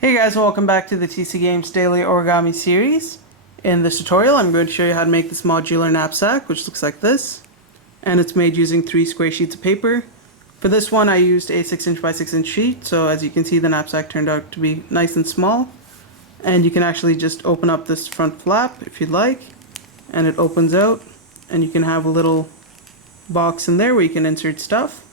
Hey guys, welcome back to the TC Games Daily Origami series. In this tutorial I'm going to show you how to make this modular knapsack, which looks like this. And it's made using 3 square sheets of paper. For this one I used a 6" by 6" sheet, so as you can see the knapsack turned out to be nice and small. And you can actually just open up this front flap if you'd like, and it opens out, and you can have a little box in there where you can insert stuff.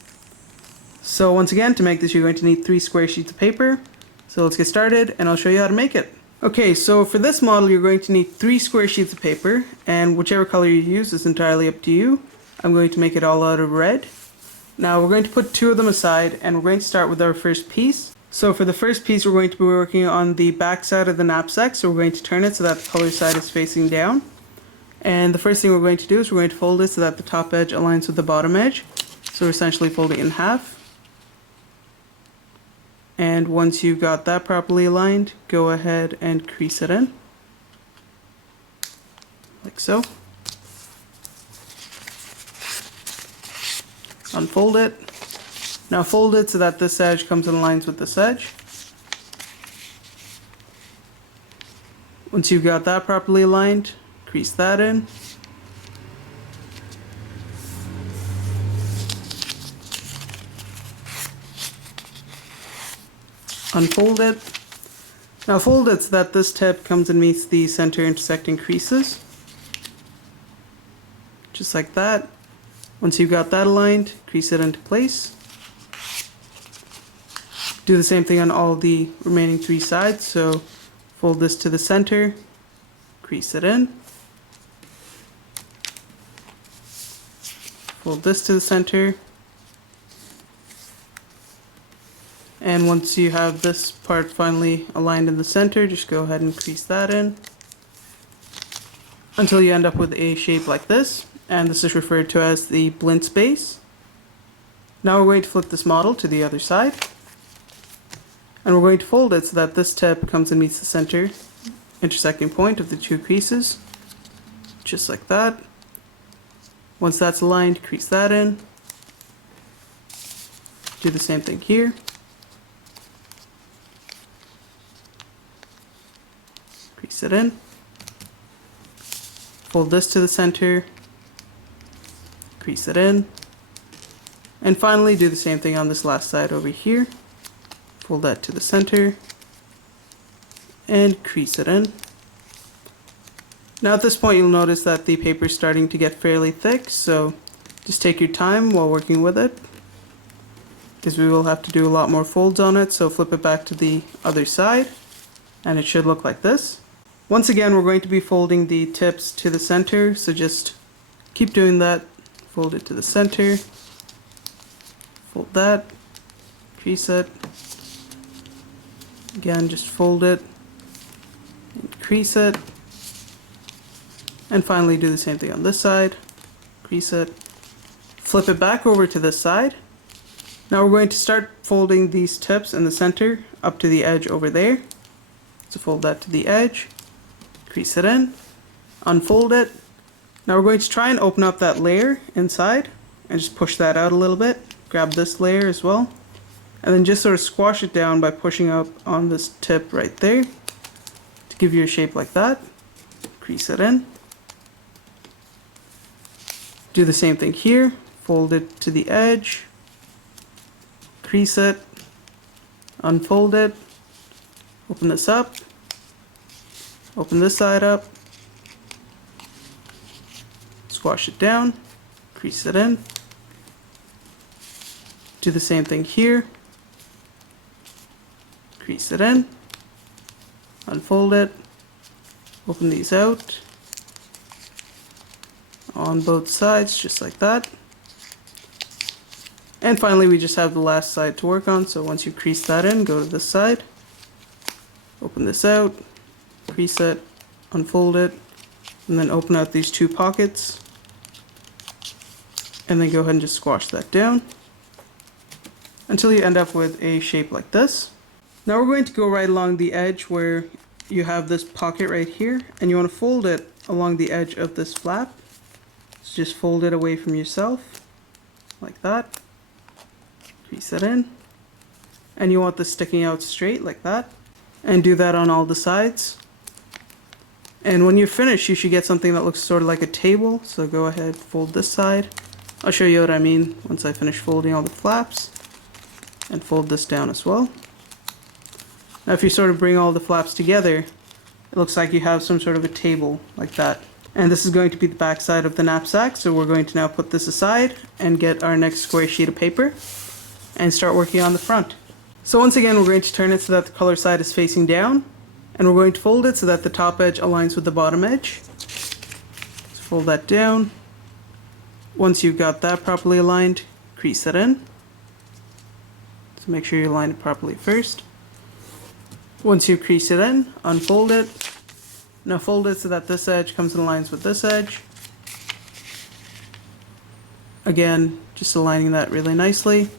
So once again, to make this you're going to need 3 square sheets of paper. So let's get started and I'll show you how to make it. Okay, so for this model you're going to need 3 square sheets of paper, and whichever color you use is entirely up to you. I'm going to make it all out of red. Now we're going to put 2 of them aside and we're going to start with our first piece. So for the first piece we're going to be working on the back side of the knapsack, so we're going to turn it so that the color side is facing down. And the first thing we're going to do is we're going to fold it so that the top edge aligns with the bottom edge. So we're essentially folding it in half. And once you've got that properly aligned, go ahead and crease it in, like so. Unfold it. Now fold it so that this edge comes in lines with this edge. Once you've got that properly aligned, crease that in. Unfold it. Now fold it so that this tip comes and meets the center intersecting creases. Just like that. Once you've got that aligned, crease it into place. Do the same thing on all the remaining 3 sides, so fold this to the center, crease it in. Fold this to the center. And once you have this part finally aligned in the center, just go ahead and crease that in until you end up with a shape like this. And this is referred to as the blint space. Now we're going to flip this model to the other side. And we're going to fold it so that this tip comes and meets the center intersecting point of the 2 creases. Just like that. Once that's aligned, crease that in. Do the same thing here. Crease it in. Fold this to the center. Crease it in. And finally do the same thing on this last side over here. Fold that to the center. And crease it in. Now at this point you'll notice that the paper is starting to get fairly thick, so just take your time while working with it, because we will have to do a lot more folds on it. So flip it back to the other side and it should look like this. Once again, we're going to be folding the tips to the center, so just keep doing that. Fold it to the center, fold that, crease it, again just fold it, and crease it, and finally do the same thing on this side, crease it, flip it back over to this side. Now we're going to start folding these tips in the center up to the edge over there. So fold that to the edge. Crease it in, unfold it. Now we're going to try and open up that layer inside and just push that out a little bit. Grab this layer as well, and then just sort of squash it down by pushing up on this tip right there to give you a shape like that. Crease it in. Do the same thing here. Fold it to the edge, crease it, unfold it, open this up. Open this side up, squash it down, crease it in. Do the same thing here, crease it in, unfold it, open these out on both sides just like that. And finally we just have the last side to work on, so once you crease that in, go to this side, open this out, crease it, unfold it, and then open out these 2 pockets, and then go ahead and just squash that down until you end up with a shape like this. Now we're going to go right along the edge where you have this pocket right here, and you want to fold it along the edge of this flap. So just fold it away from yourself like that, crease it in, and you want this sticking out straight like that. And do that on all the sides. And when you're finished, you should get something that looks sort of like a table. So go ahead, fold this side. I'll show you what I mean once I finish folding all the flaps. And fold this down as well. Now if you sort of bring all the flaps together, it looks like you have some sort of a table like that. And this is going to be the back side of the knapsack, so we're going to now put this aside and get our next square sheet of paper and start working on the front. So once again, we're going to turn it so that the color side is facing down, and we're going to fold it so that the top edge aligns with the bottom edge. Let's fold that down. Once you've got that properly aligned, crease it in. So make sure you align it properly first. Once you crease it in, unfold it. Now fold it so that this edge comes in lines with this edge. Again, just aligning that really nicely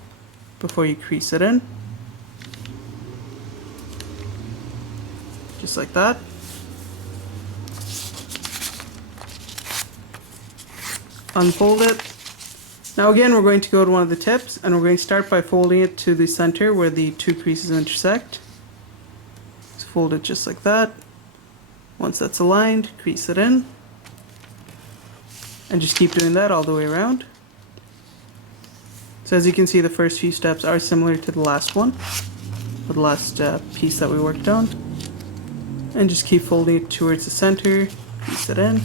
before you crease it in. Just like that. Unfold it. Now again, we're going to go to one of the tips, and we're going to start by folding it to the center where the two creases intersect. So fold it just like that. Once that's aligned, crease it in. And just keep doing that all the way around. So as you can see, the first few steps are similar to the last one, or the last piece that we worked on. And just keep folding it towards the center, crease it in.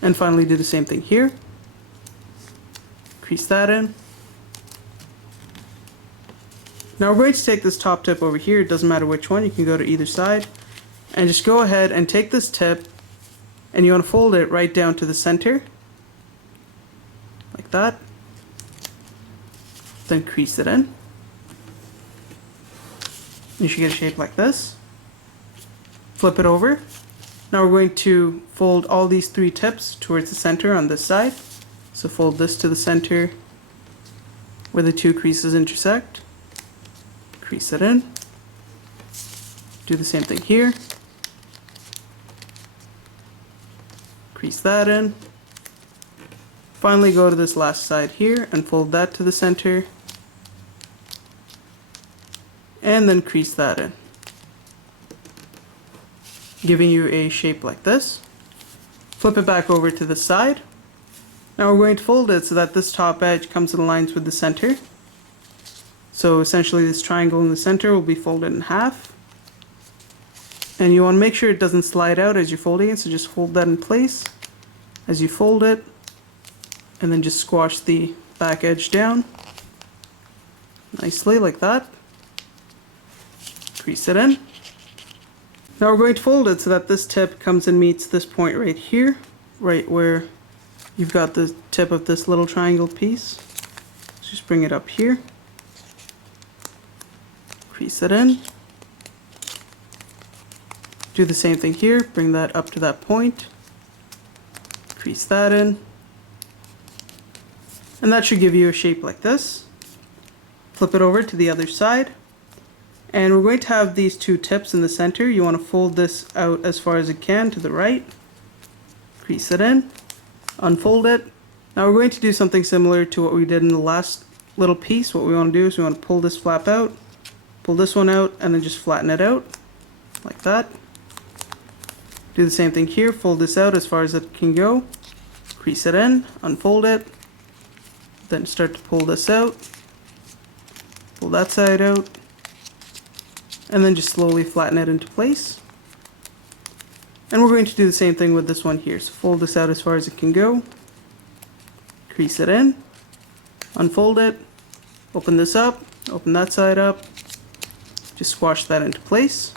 And finally do the same thing here. Crease that in. Now we're going to take this top tip over here, it doesn't matter which one, you can go to either side. And just go ahead and take this tip, and you want to fold it right down to the center, like that. Then crease it in. You should get a shape like this. Flip it over. Now we're going to fold all these three tips towards the center on this side. So fold this to the center where the two creases intersect. Crease it in. Do the same thing here. Crease that in. Finally go to this last side here and fold that to the center. And then crease that in, giving you a shape like this. Flip it back over to the side. Now we're going to fold it so that this top edge comes in lines with the center. So essentially this triangle in the center will be folded in half. And you want to make sure it doesn't slide out as you're folding it, so just hold that in place as you fold it, and then just squash the back edge down nicely like that. Crease it in. Now we're going to fold it so that this tip comes and meets this point right here, right where you've got the tip of this little triangle piece. So just bring it up here. Crease it in. Do the same thing here, bring that up to that point. Crease that in. And that should give you a shape like this. Flip it over to the other side. And we're going to have these two tips in the center. You want to fold this out as far as it can to the right. Crease it in. Unfold it. Now we're going to do something similar to what we did in the last little piece. What we want to do is we want to pull this flap out, pull this one out, and then just flatten it out like that. Do the same thing here. Fold this out as far as it can go. Crease it in. Unfold it. Then start to pull this out. Pull that side out. And then just slowly flatten it into place. And we're going to do the same thing with this one here. So fold this out as far as it can go. Crease it in. Unfold it. Open this up. Open that side up. Just squash that into place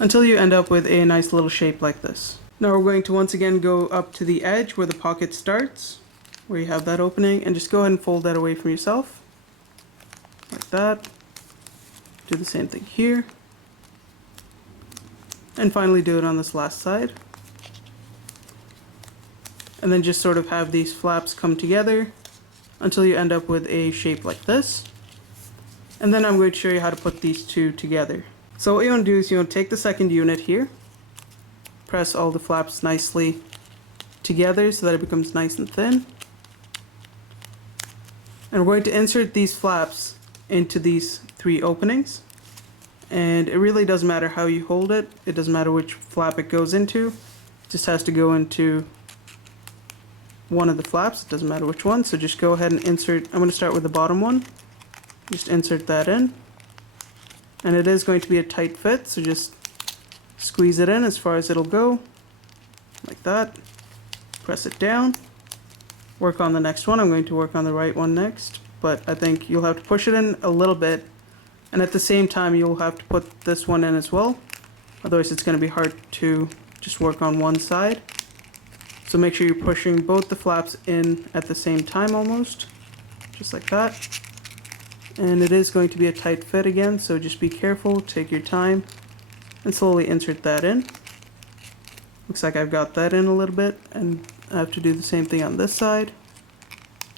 until you end up with a nice little shape like this. Now we're going to once again go up to the edge where the pocket starts, where you have that opening, and just go ahead and fold that away from yourself. Like that. Do the same thing here. And finally do it on this last side. And then just sort of have these flaps come together until you end up with a shape like this. And then I'm going to show you how to put these two together. So what you want to do is you want to take the second unit here, press all the flaps nicely together so that it becomes nice and thin. And we're going to insert these flaps into these three openings and it really doesn't matter how you hold it. It doesn't matter which flap it goes into. It just has to go into one of the flaps. It doesn't matter which one. So just go ahead and insert. I'm going to start with the bottom one. Just insert that in. And it is going to be a tight fit, so just squeeze it in as far as it'll go. Like that. Press it down. Work on the next one. I'm going to work on the right one next, but I think you'll have to push it in a little bit, and at the same time you'll have to put this one in as well, otherwise it's going to be hard to just work on one side. So make sure you're pushing both the flaps in at the same time almost, just like that. And it is going to be a tight fit again, so just be careful, take your time, and slowly insert that in. Looks like I've got that in a little bit, and I have to do the same thing on this side.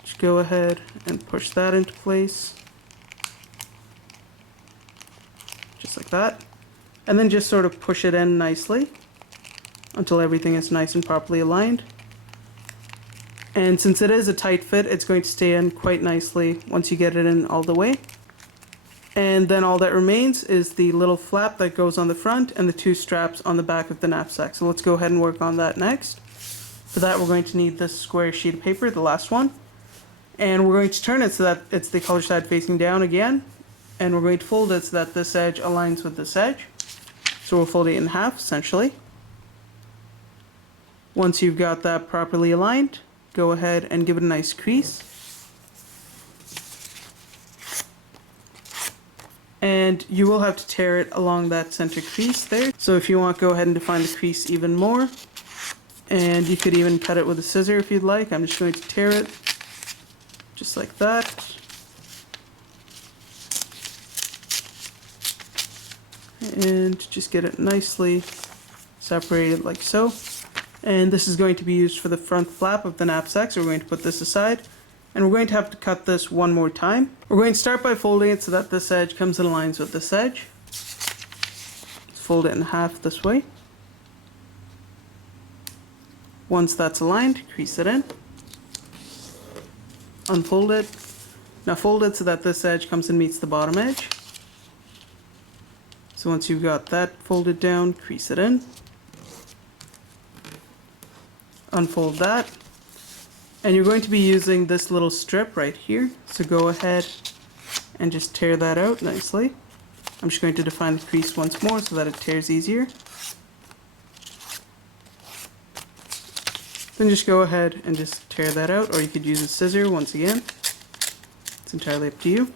Just go ahead and push that into place. Just like that. And then just sort of push it in nicely until everything is nice and properly aligned. And since it is a tight fit, it's going to stay in quite nicely once you get it in all the way. And then all that remains is the little flap that goes on the front and the two straps on the back of the knapsack. So let's go ahead and work on that next. For that, we're going to need this square sheet of paper, the last one. And we're going to turn it so that it's the color side facing down again. And we're going to fold it so that this edge aligns with this edge. So we'll fold it in half, essentially. Once you've got that properly aligned, go ahead and give it a nice crease. And you will have to tear it along that center crease there. So if you want, go ahead and define the crease even more. And you could even cut it with a scissor if you'd like. I'm just going to tear it just like that. And just get it nicely separated like so. And this is going to be used for the front flap of the knapsack, so we're going to put this aside. And we're going to have to cut this one more time. We're going to start by folding it so that this edge comes in lines with this edge. Let's fold it in half this way. Once that's aligned, crease it in. Unfold it. Now fold it so that this edge comes and meets the bottom edge. So once you've got that folded down, crease it in. Unfold that. And you're going to be using this little strip right here. So go ahead and just tear that out nicely. I'm just going to define the crease once more so that it tears easier. Then just go ahead and just tear that out, or you could use a scissor once again. It's entirely up to you.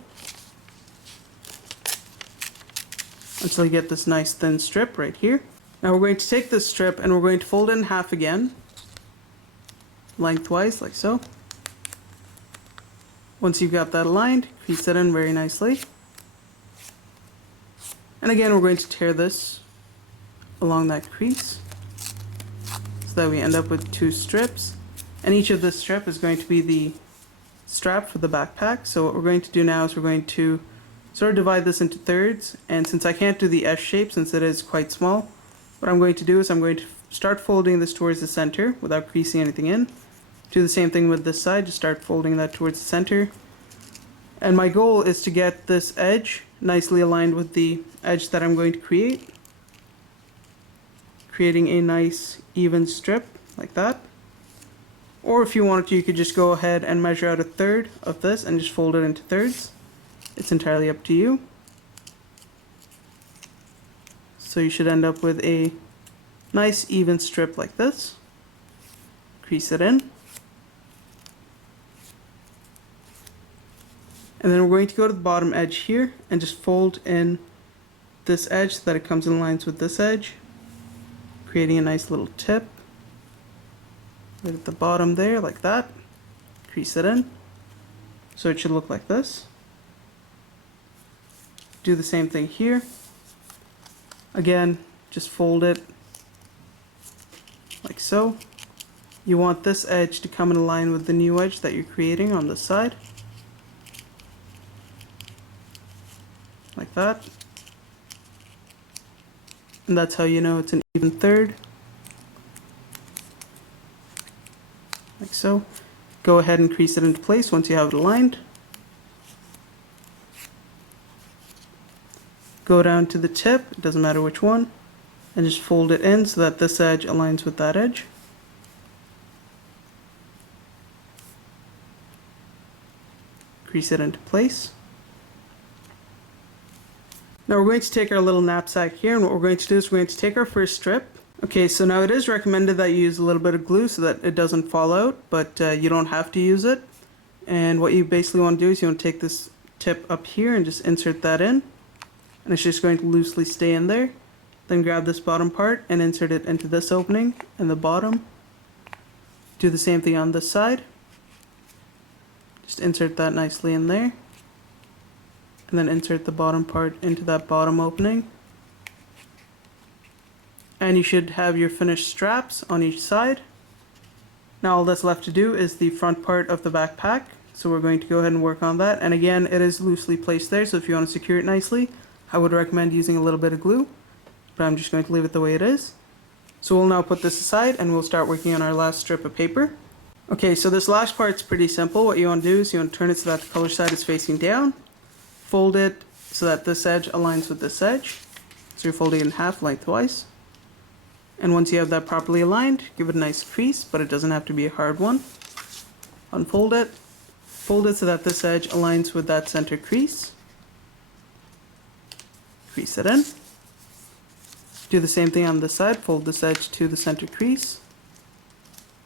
Until you get this nice thin strip right here. Now we're going to take this strip and we're going to fold it in half again. Lengthwise, like so. Once you've got that aligned, crease it in very nicely. And again, we're going to tear this along that crease so that we end up with two strips. And each of this strip is going to be the strap for the backpack. So what we're going to do now is we're going to sort of divide this into thirds. And since I can't do the S shape, since it is quite small, what I'm going to do is I'm going to start folding this towards the center without creasing anything in. Do the same thing with this side, just start folding that towards the center. And my goal is to get this edge nicely aligned with the edge that I'm going to create. Creating a nice even strip like that. Or if you wanted to, you could just go ahead and measure out a third of this and just fold it into thirds. It's entirely up to you. So you should end up with a nice even strip like this. Crease it in. And then we're going to go to the bottom edge here and just fold in this edge so that it comes in lines with this edge, creating a nice little tip right at the bottom there, like that. Crease it in. So it should look like this. Do the same thing here. Again, just fold it like so. You want this edge to come in line with the new edge that you're creating on this side. Like that. And that's how you know it's an even third. Like so. Go ahead and crease it into place once you have it aligned. go down to the tip, it doesn't matter which one, and just fold it in so that this edge aligns with that edge. Crease it into place. Now we're going to take our little knapsack here, and what we're going to do is we're going to take our first strip. Okay, so now it is recommended that you use a little bit of glue so that it doesn't fall out, but you don't have to use it. And what you basically want to do is you want to take this tip up here and just insert that in. And it's just going to loosely stay in there. Then grab this bottom part and insert it into this opening in the bottom. Do the same thing on this side. Just insert that nicely in there. And then insert the bottom part into that bottom opening. And you should have your finished straps on each side. Now all that's left to do is the front part of the backpack. So we're going to go ahead and work on that. And again, it is loosely placed there, so if you want to secure it nicely, I would recommend using a little bit of glue. But I'm just going to leave it the way it is. So we'll now put this aside and we'll start working on our last strip of paper. Okay, so this last part's pretty simple. What you want to do is you want to turn it so that the color side is facing down. Fold it so that this edge aligns with this edge. So you're folding it in half lengthwise. And once you have that properly aligned, give it a nice crease, but it doesn't have to be a hard one. Unfold it, fold it so that this edge aligns with that center crease. Crease it in. Do the same thing on this side, fold this edge to the center crease.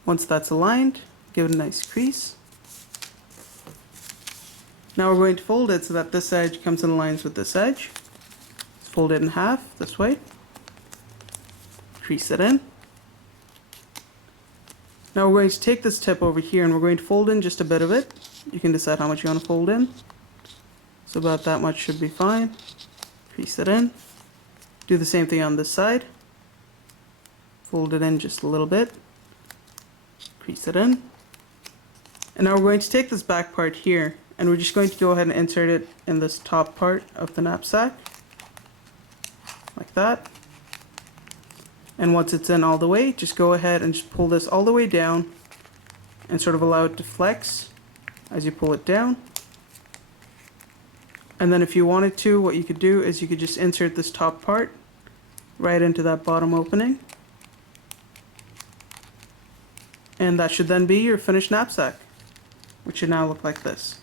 Once that's aligned, give it a nice crease. Now we're going to fold it so that this edge comes and aligns with this edge. Let's fold it in half this way. Crease it in. Now we're going to take this tip over here and we're going to fold in just a bit of it. You can decide how much you want to fold in. So about that much should be fine. Crease it in. Do the same thing on this side. Fold it in just a little bit. Crease it in. And now we're going to take this back part here and we're just going to go ahead and insert it in this top part of the knapsack. Like that. And once it's in all the way, just go ahead and just pull this all the way down and sort of allow it to flex as you pull it down. And then if you wanted to, what you could do is you could just insert this top part right into that bottom opening. And that should then be your finished knapsack, which should now look like this.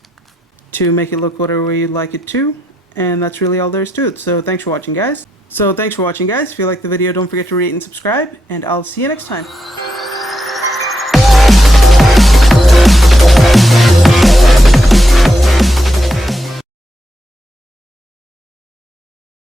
To make it look whatever way you'd like it to, and that's really all there is to it. So thanks for watching, guys. If you like the video, don't forget to rate and subscribe, and I'll see you next time.